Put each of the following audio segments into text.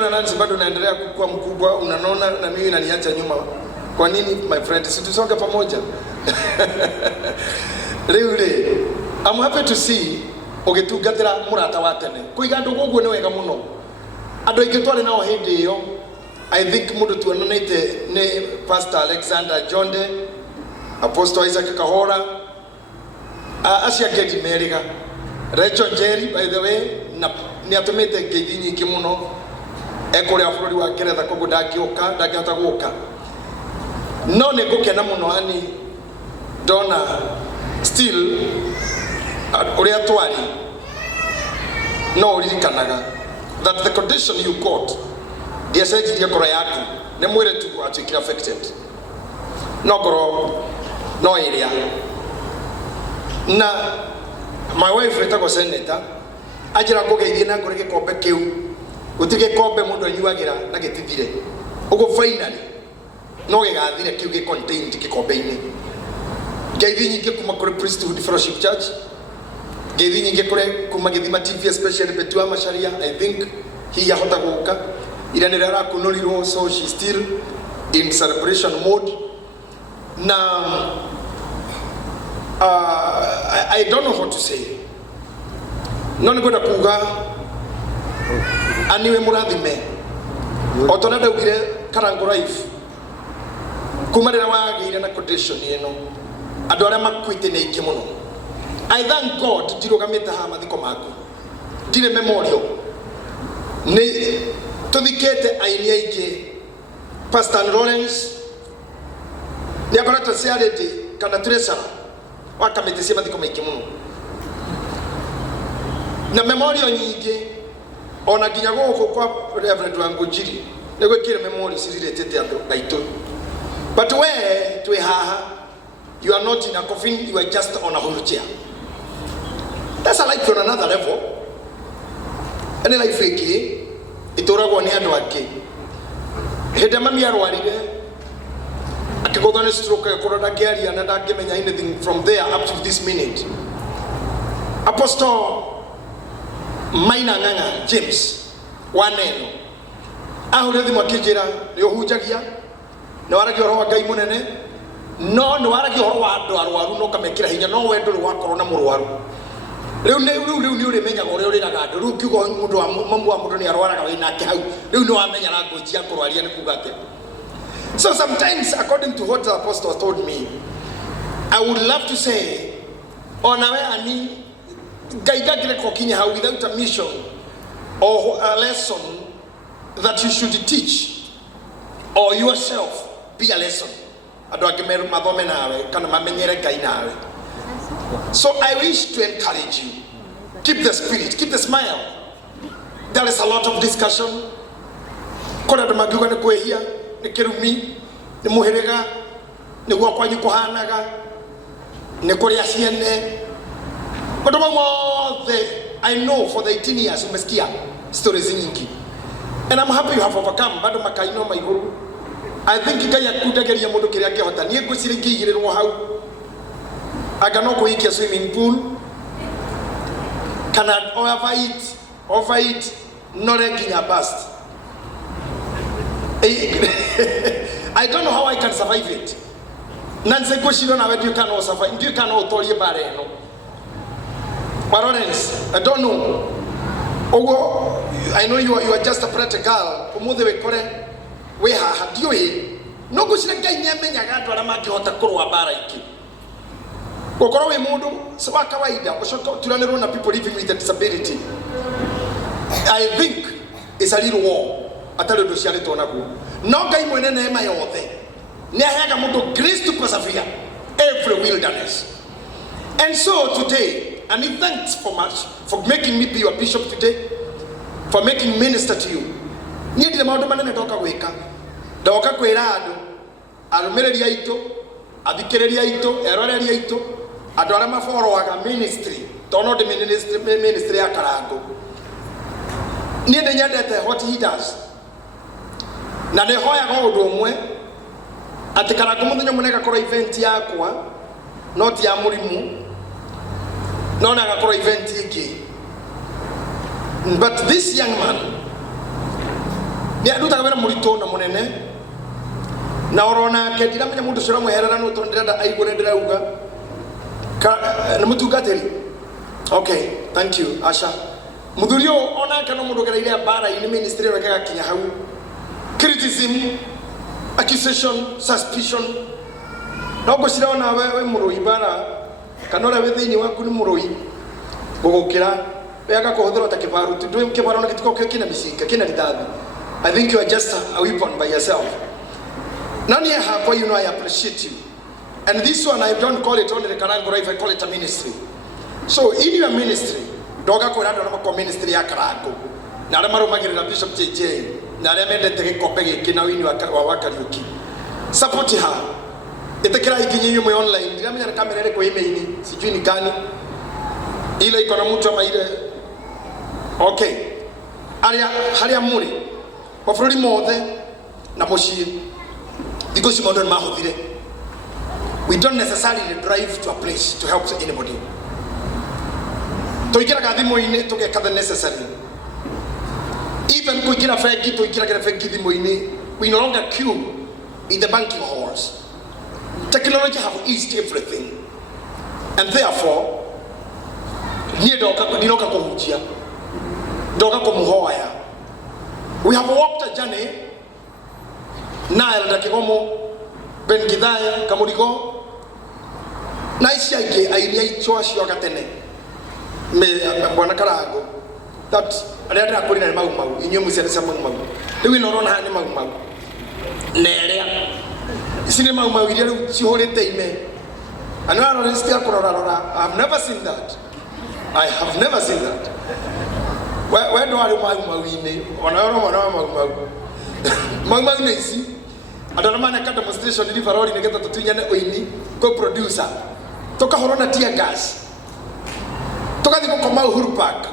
Nansi bado naendelea kukua mkubwa, unanona na mimi naniacha nyuma. Kwa nini my friend? Si tusonge pamoja. Really, I'm happy to see ogetugatira murata wa tene. Kuiga ndu gugu ni wega muno. Andu aingi twari nao hindi iyo. I think mundu tuonanite ni Pastor Alexander Jonde, Apostle Isaac Kahora, Asia Gedi Meriga, Rachel Jerry by the way, ni atumite ngeithi nyingi muno. Ekore afurori wa Keretha kogo ndakihota guka no ne gukena muno ani dona still uria twari no uririkanaga that the condition you got ndiacenjirie ngoro yaku ne mwire tu atuikira affected no ngoro no iria na my wife etagwo senator ajira kugeithie na ngore gikombe kiu utige kombe mundu anyuagira na gitithire ugo finally no gigathire kiu gi contained gikombe-ini ngeithi nyingi kuma kuri Priesthood Fellowship Church, ngeithi nyingi kuri kuma Githima TV especially Betua Masharia. I think he yahota guka ira ni rara kunorirwo, so she still in celebration mode. Now I don't know what to say. None goda kuga aniwe murathime otonada ugire Karangu life kumarira wagire na condition ino andu aria makwite ni ingi muno. I thank God ndirugamite ha mathiko maku ndire memorial ni tuthikete aini aiki Pastor Lawrence ni akorata ciarete kana treasurer wa kamite cia mathiko maingi muno na memorial nyingi ona ginya guku kwa Reverend Wangujiri ne gwikire memory ciritete andu aitu, but where twi haha you are not in a coffin, you are just on a wheelchair. That's a life on another level. Any life iki ituragwo ni andu angi hede mami arwarire akigotha ni stroke akora ndakiaria na ndakimenya anything from there up to this minute. Apostle Maina Nganga James waneno ahurethi mwakijira ni uhunjagia ni waragi horo wa Ngai munene no ni waragi horo wa andu arwaru no kamekira hinya no wendo ri wakorwo na murwaru riu ni uri menya gore uri raga andu riu kiugo mundu wa mamu wa mundu ni arwaraga wina ke hau riu ni wamenya language ya kurwaria ni kugate. So sometimes according to what the apostle told me, I would love to say onawe ani gaigagire kokinya how without a mission or a lesson that you should teach or yourself be a lesson ado agemeru mathome nawe kana mamenyere Ngai nawe. So I wish to encourage you, keep the spirit, keep the smile. There is a lot of discussion kona maguga ne kwehia ne kirumi ne muherega ne gwa kwanyu kuhanaga ne kuri asiene. But I know for the 18 years umesikia stories nyingi. And I'm happy you have overcome. Bado makaino maiguru. I think kaya kudageria mundu kiria ngihota. Nie ngwicire ngigirirwo hau. Agano kuikia swimming pool. Can I overeat nore nginya bust. I don't know how I can survive it. Nanse kushiro na wetu kana survive. Ndio kana utorie bare no. Parents, I don't know. Oh, I know you are just a pretty girl. Umuthe we kore we ha dio ye. No gushira Ngai nyamenya gandu ara mangihota kurwa bara iki. Gukoro we mundu sawa kawaida ushoka turanirwo na people living with a disability. I think it's a little war. Atale do ciari tonaku. No Ngai mwene neema yothe. Ni aheaga mundu grace to persevere every wilderness. And so today, I mean, thanks for much for making me be your bishop today, for making me minister to you. Niye maundu manene ndoka gwika. Ndoka kwira andu arumireria itu, athikiriria itu, eroreria itu, andu aria maforowaga ministry, tono de ministry ya Karangu. Niye nyendete what he does. Na ne hoya undu umwe ati Karangu muthenya muneka kora event yakwa, not ya murimu. No na gakora event iki. But this young man ya nduta kabera murito na munene na orona ke ndiramenya mundu cira muherera no tondirenda aigure ndirauga na mutungatiri. Okay, thank you Asha. Muthurio ona kana mundu gereire bara ini ministry wega kinya hau. Criticism, accusation, suspicion. No go cira ona we murui bara kana ora we thini waku ni murui gugukira wega kuhuthira ta kibaru tu kibaru na kitiko kina misinga kina rithathi. I think you are just a weapon by yourself. Nani hapa, you know, I appreciate you. And this one, I don't call it only the Karangu Life, I call it a ministry. So in your ministry, doga ko rado na ministry ya Karangu. Na rama magirira Bishop JJ, na rama ndete Gikombe kina wini wa Kariuki. Support her. Itekira ikinyi mo online, ndiramenya kamera ile kwa email, sijui ni gani. Ile iko na mtu ama ile. Okay. Haria muri. Kwa flori mothe na moshi. Because we don't necessarily drive to a place to help anybody. To ikira kadimo ine to get the necessary. Even to ikira feki to ikira feki dimo ine, we no longer queue in the banking halls. Technology have eased everything, and therefore, near doka dinoka komuchia, doka komuhoya. We have walked a journey. Na elda Kigomo Ben Gidaya Kamurigo na isi age ainia ichwa shio katene me bwana Karangu that alienda kulina mau mau inyo musere sama mau lewi norona hani mau mau nerea isini mau mau ile chihorete ime anara restia korora. I've never seen that. I have never seen that. Where do I mau mau ine onara mau mau nesi adamana ka demonstration ni farori ne geta tunyane oini ko producer toka horona tear gas toka diko koma Uhuru Park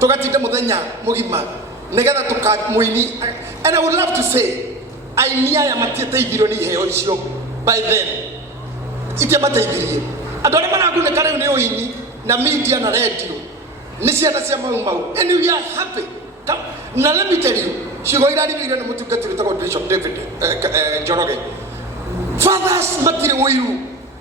toka tita muthenya mugima ne geta toka muini. And I would love to say I nia ya matiete ibiro ni heo icio by then itia mataibirie adamana ku ne kare ne oini na media na radio ni cia na cia mau and we are happy. Now let me tell you, she go ira ni na mutu katiri to Bishop David Joroge. Fathers material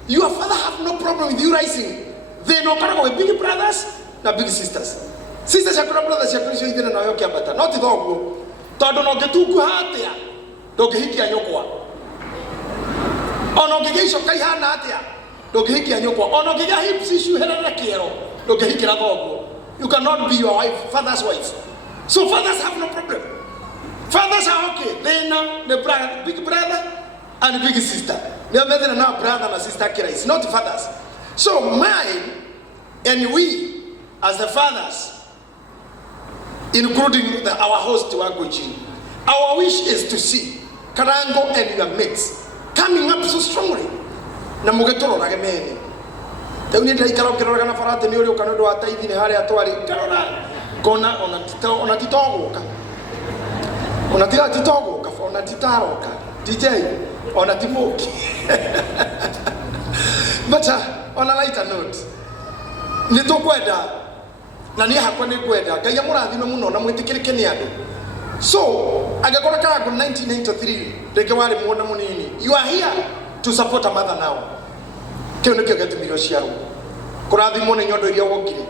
your father have no problem with you rising. They no kara go big brothers na big sisters. Sisters ya kuna brothers ya Kristo ithina na yo kiambata. Not thogo. Todo no getuku hatia. Ndogehiki anyokwa. Ono gegeisho kai hana hatia. Ndogehiki anyokwa. Ono gege hips issue herana kiero. Ndogehiki na thogo. You cannot be your wife, father's wife. So fathers have no problem. Fathers are okay. They now the brother, big brother and big sister. They are better than our brother and sister. It's not fathers. So mine and we as the fathers, including our host Waguchi, our wish is to see Karangu and your mates coming up so strongly. Na mugetoro ragemeni. Teuni dai karo kana farate ni ori okano do ataidi ni hale atwari. Karona kona ona titogoka. Ona tira titogoka, ona titaroka. DJ ona timoki. But on a lighter note, nitokwenda na ni hakwa ni kwenda Ngai amurathime muno na mwitikirike ni andu. So agakora Karangu 1993 reke wari muona munini. You are here to support a mother now. Kio nikio gatumiro ciaro. Kurathimo ni nyondo iria wokire.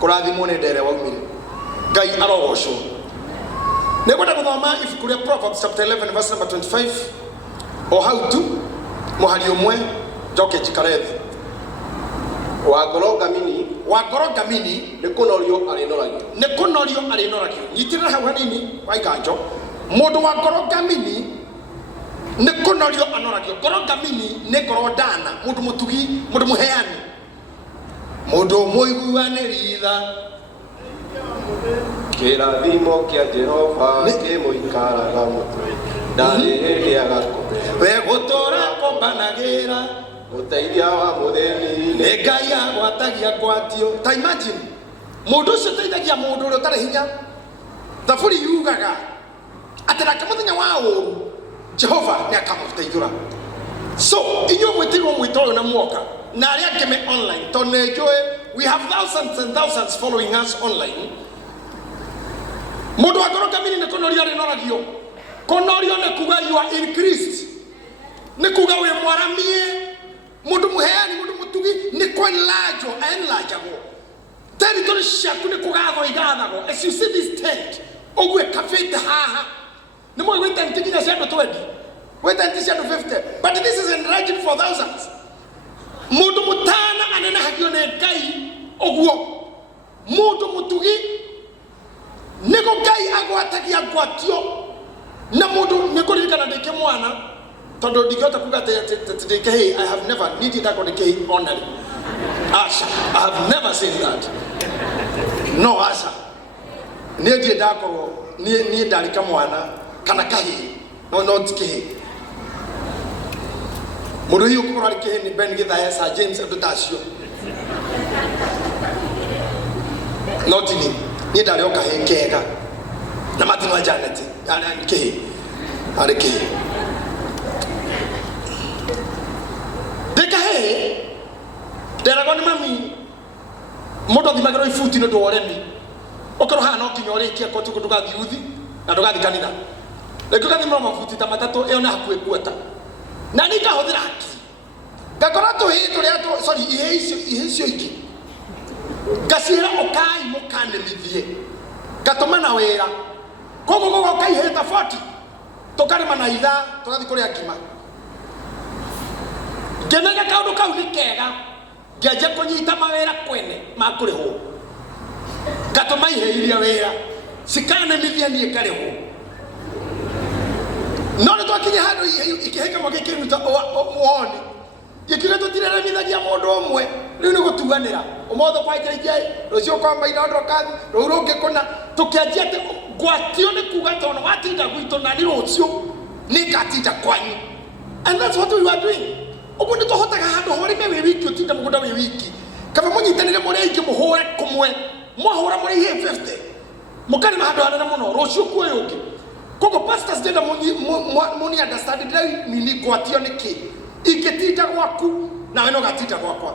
Kurathimo ni ndere waumire. Ngai arogocwo. Nekwenda guthoma ibuku ria Proverbs chapter 11 verse number 25. O how to muhari umwe joke chikarethi. Wagoroga mini nikunorio arinoragio. Nyitirira hau hanini waiganjo. Mundu wagoroga mini nikunorio anoragio. Goroga mini ne gorodana. Mundu mutugi, mundu muheani. Mundu muiguane ritha. Kirathimo kia Jehova kimuikaraga mutwe. Ndariria gakombe. We gutora kombanagira. Uteithia wa mutheni Ngai agwatagia kwatio. Ta imagine mundu ucio teithagia mundu uri utari hinya. Thaburi yugaga atira kamuthenya wa uru Jehova ni akamuteithura. So inyo mwitirwo mwitoro na muoka na aria ngeme online to nenjoy. We have thousands and thousands following us online. Mundu akoroka mini ne konoria le noragio. Konorio ne kuga you are increased. Ne kuga we mwaramie. Mundu muheani mundu mutugi ne ko enlarge go. Territory shaku ne kuga go igana go. As you see this tent, ogwe cafe ha. Ne mo we tent kina shadow 20. We tent shadow 50. But this is enlarging for thousands. Mundu mutana anena hagio ne kai ogwo. Mundu mutugi nego gai agwatagi agwatio na mundu nego rikana deke mwana todo digota kugate deke hey I have never needed that deke honoring Asha I have never seen that no Asha ne die dako ni dalika mwana kana kai no dike mundu hiyo kura deke ni ben githa ya Sir James Adutasio not in ni dali oka hekeka na matino wa Janet ke areke deka he dera goni mami moto di magro ifuti no do oremi okoro ha no kinyore ki akotu kutuka diuthi na dogathi kanitha leko kathi mama futi tamatato e ona haku ekuota na nika hodira haki gakora to he to leato sorry ihe icio iki gasira okai mukane mithie gatoma na wera gogo kai heta 40 tokare manaitha togathi kuri akima genega kaundu kau ni kega geje kunyita mawera kwene makuriho gatoma iheiria wera sikane mithie ni kariho no to akinya hado ikiheka moke kiruta woni ikire to tirera mithagia mundu omwe riu ni gutuganira umotho kwa jeje rucio kwa maina ndokathi ruruke kuna tukianjia ati gwatio ni kuga tono watinda gwito na ni rucio ni gatinda kwanyu and that's what we are doing ogundi to hotaga hando hori me wiki utinda mugunda we wiki kaba munyitanire muri ingi muhore kumwe muhora muri 50 mukari mahando hana muno rucio kuyuki koko pastors denda muni understand nini gwatio ni ki iketita gwaku na weno gatita gwakwa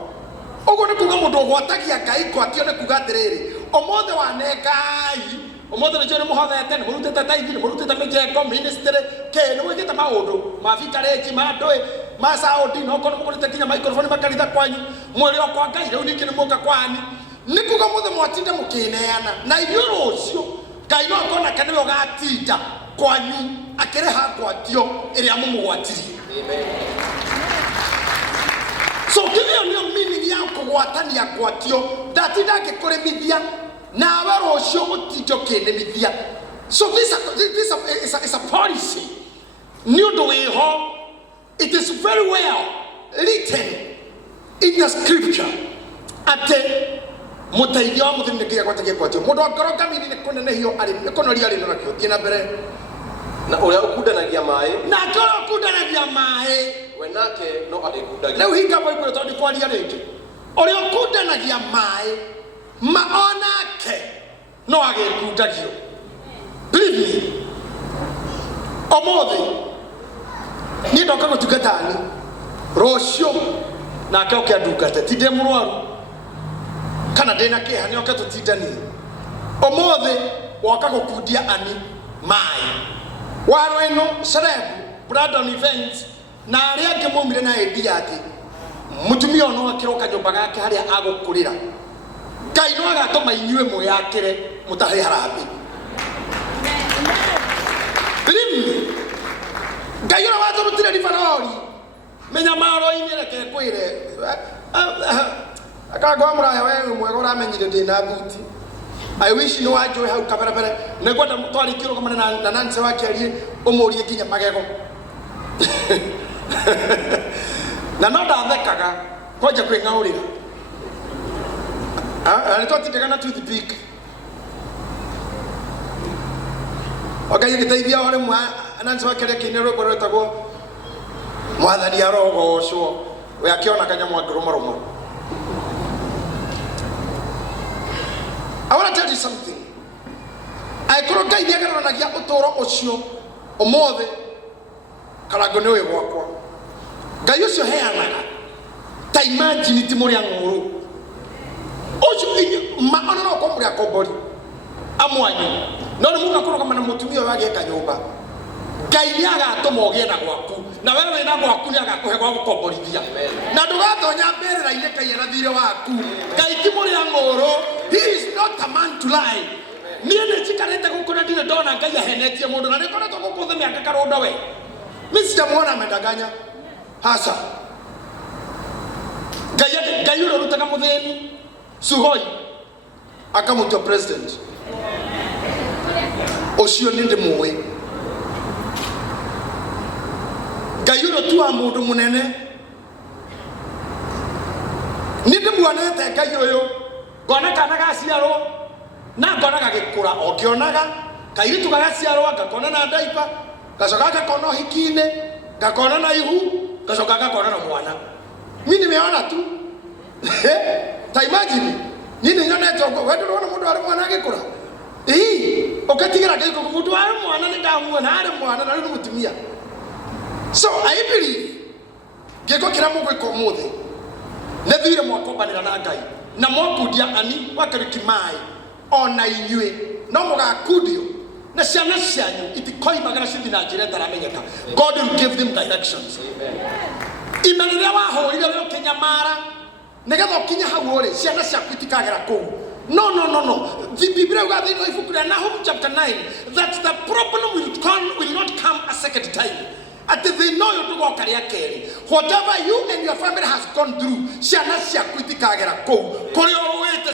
ogo ni kuga mundu gwatagia ngai gwatio ne kuga atiriri omothe wa negai omothe ne jone muhothete ne murutete taithi ne murutete mejeko ministry ke ne wegete maundu mafikareti madoe masaudi no kono mukurite kinya microphone makanitha kwanyu mwere okwa ngai riu niki ne muka kwani ni kuga muthe mwatinde mukineana na ithuo rucio ngai no akona kana we gatinda kwanyu akireha gwatio iria mumugwatirie amen. So give you meaning ya kugwatania gwatio datinda ngikuremithia na wero ucio mutijo kinemithia. So this is a policy new do we ho. It is very well written in the scripture ate mutaithia wa muthini ngiya gwatagia gwatio mundu akoroka mini ne kunenehio ari ne konoria ri norakio tina mbere na uria ukudanagia mai na koro ukudanagia mai wenake no alikudagia leo hinga Bible to ni kwalia ringi uria ukudanagia mai maonake no agekudagio believe me omothe ni ndoka gutugatani rocio na akoke adukate tinde murwaru kana ndena kiha ni oka tutindani omothe waka gukundia ani mai warweno celebu Brandon events na aria ange momire na idea ati mutumia ono akiroka nyumba gake haria agukurira ngai no agatoma inyue muyakire mutahe harambi believe ngai ora watu rutire rifarori menya maro inire ke kwire akagwa muraya wewe mwego ramenyire ndina buti I wish no ajoy how kabarabara negwata mutwari kiro kama na nanse wake ali omorie kinya magego na nonda thekaga koja kwingaurira ani twatindega na tooth pick okay gitaithia ore mwa nanse wake ali kinero gorotagwo mwathani arogocwo we akiona kanya mwangirumoroma. I want to tell you something. I could guide you on a Yapotoro Osho, or more than Karangu walk. Gayus your hair, Taimajini Timorian. Osho, my honor, body. I'm one. no nĩ mũgakũrũgama na mũtumia ũyũ agĩka nyũmba Ngai nĩ agatũma ũgĩe na gwaku na wewe wĩna gwaku nĩ agakũhe gwa gũkomborithia na ndũgatonya mbĩrĩra-inĩ Ngai na thirĩ waku Ngai ti mũrĩa ng'ũrũ he is not a man to lie niĩ nĩ njikarĩte gũkũ na ndirĩ ndona Ngai ahenetie mũndũ na nĩ ngoretwo gũkũ thĩ mĩaka karũnda we mimi sijamuona amedanganya hasa Ngai yule rutaga mutheni Suhoi akamũtua president ũcio nĩ ndĩmũĩ Ngai yule tuwa mũndũ mũnene nĩ ndĩmuonete Ngai ũyũ ngona kana gaciarwo na ngona gagĩkũra o kĩonaga kairitu gagaciarwo ngakona na ndaipa gacoka gakona ũhiki-inĩ gakona na ihu gacoka gakona na mwana mimi nimeona tu ta imagine nini nyonete wewe ndio unaona mundu ari mwana agikura ukatigira kiko mundu ari mwana ni ndamuona ari mwana na ni mutumia so I believe giko kira mugwiko muthi ne thire mwakombanira na Ngai na mwakundia ani wa Kariuki mai ona inyue no mugakundio na ciana cianyu itikoimagara cithi na njira ndaramenyeka God will give them directions imenire wahurire we ukinyamara nigetha ukinya hau uri ciana ciaku itikagera kuu no the Bible uga thini ibuku rĩa Nahum chapter 9 that the problem will not come a second time at they know you to go karia keri whatever you and your family has gone through ciana ciaku itikagera kuu kuri